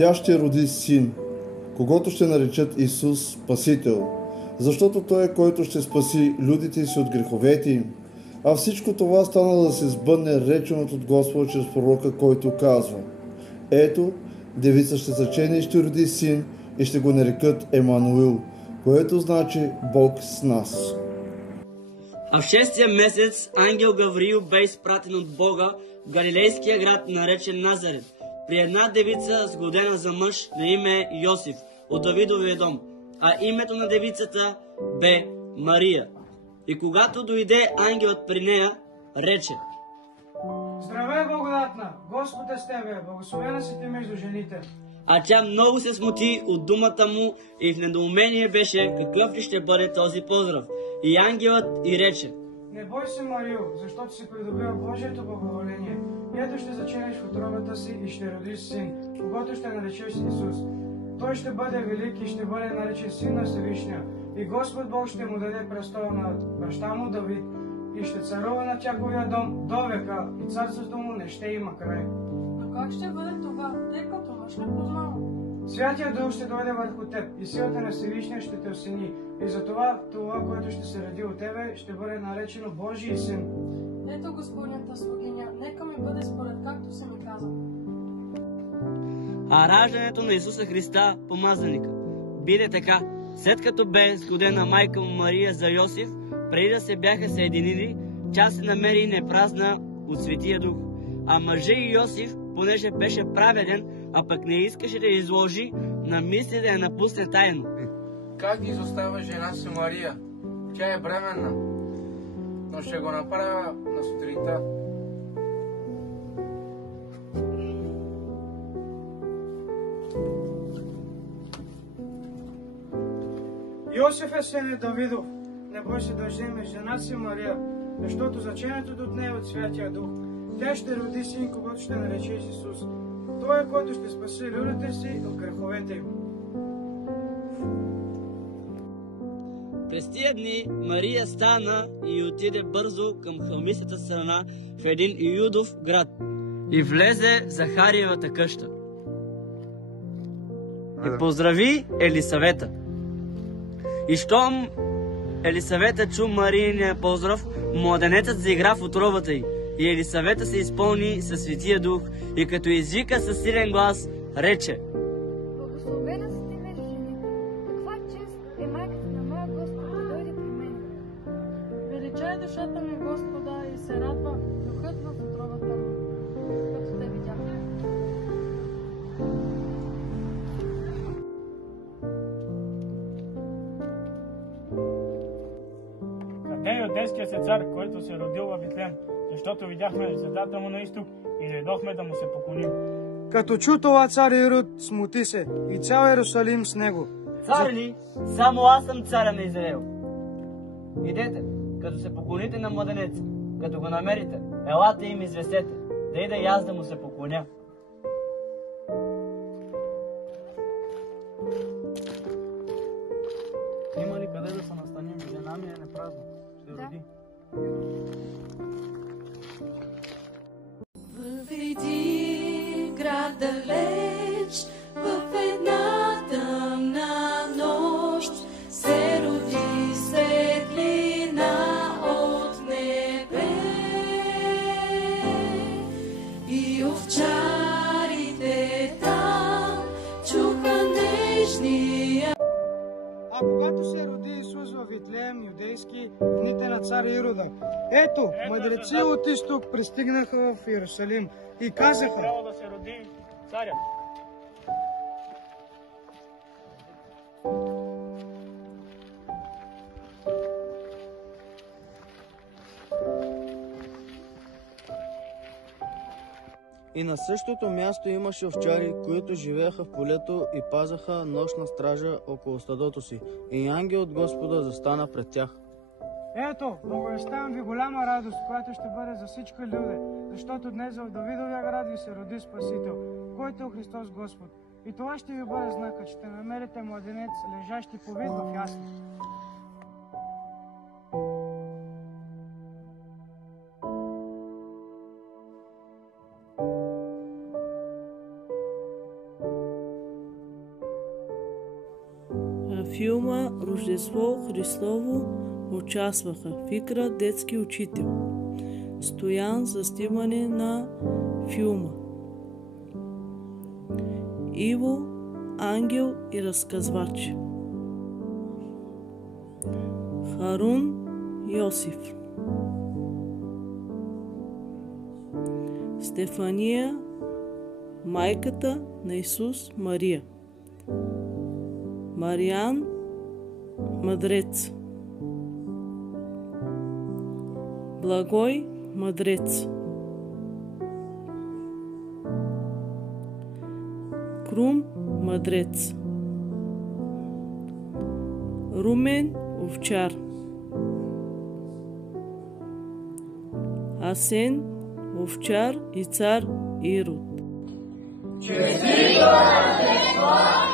Тя ще роди син, когото ще наречат Исус Спасител, защото Той е, който ще спаси людите си от греховете им. А всичко това стана да се сбъдне реченото от Господа чрез пророка, който казва: ето, девица ще зачене и ще роди син и ще го нарекат Емануил, което значи Бог с нас. А в 6-тия месец ангел Гавриил бе изпратен от Бога в галилейския град, наречен Назарет, при една девица, сгодена за мъж на име Йосиф, от Давидовия дом, а името на девицата бе Мария. И когато дойде ангелът при нея, рече: Здравей, благодатна! Господ е с тебе, благословена си ти между жените. А тя много се смути от думата му и в недоумение беше какъв ли ще бъде този поздрав. И ангелът и рече: Не бой се, Марио, защото си придобила Божието благоволение. Ето ще заченеш в утробата си и ще родиш син, когато ще наречеш Исус. Той ще бъде велик и ще бъде наречен син на Всевишния. И Господ Бог ще му даде престола на баща му Давид и ще царува на тяговия дом до века и царството му не ще има край. Но как ще бъде това, тъй като мъж не познавам? Святия Дух ще дойде върху теб и силата на Всевишния ще те осени. И затова това, което ще се роди от тебе, ще бъде наречено Божий син. Ето Господнята слугиня, нека ми бъде според както се ми каза. А раждането на Исуса Христа, помазаника, биде така: след като бе сгодена майка му Мария за Йосиф, преди да се бяха съединили, тя се намери непразна от Светия Дух. А мъжът и Йосиф, понеже беше праведен, а пък не искаше да изложи на мисли да я напусне тайно. Как изостава жена си Мария? Тя е бременна, но ще го направя на сутринта. Йосиф е син Давидов. Не бой се да вземе жена си Мария, защото заченето от нея от Святия Дух. Тя ще роди син, когато ще нарече Исус. Той е, който ще спаси людите си от греховете им. През тия дни Мария стана и отиде бързо към хълмистата страна в един Иудов град и влезе в Захариевата къща. И поздрави Елисавета. И щом Елисавета чу Марийния поздрав, младенецът заигра в утробата й. И Елисавета се изпълни със Светия Дух и като извика със силен глас, рече: Благословена си ти между жените. Каква чест е майката на моя Господ да дойде при мен. Величай душата ми Господа и се радва духът в утробата ми, като те видях. Къде е юдейският се цар, който се родил във Витлеем? Защото видяхме звездата му на изток и дойдохме да му се поклоним. Като чу това, цар Ирод смути се и цял Иерусалим с него. цар ли? Само аз съм царя на Израел. Идете, като се поклоните на младенеца, като го намерите, елате им известете, да ида и аз да му се поклоня. Има ли къде да се настаним? Жена ми е непразна. Ще роди. В един град далеч, в една тъмна нощ, се роди светлина от небе. И овчарите там чуха нежния. А когато се роди Исус във Витлеем, юдейски, в дните на цар Ирода, ето, мъдреци от изток пристигнаха в Иерусалим и казаха: Трябва да се роди царят. И на същото място имаше овчари, които живееха в полето и пазаха нощна стража около стадото си. И ангел от Господа застана пред тях. Ето, благовестявам ви голяма радост, която ще бъде за всички люди, защото днес в Давидовия град ви се роди Спасител, който е Христос Господ. И това ще ви бъде знака, че ще намерите младенец, лежащи повит в ясли. филма Рождество Христово участваха Фикра, детски учител, Стоян за снимане на филма, Иво, ангел и разказвач, Харун, Йосиф, Стефания, майката на Исус Мария, Мариан, мъдрец, Благой, мъдрец, Крум, мъдрец, Румен, овчар, Асен, овчар и цар Ирод. Честито Рождество!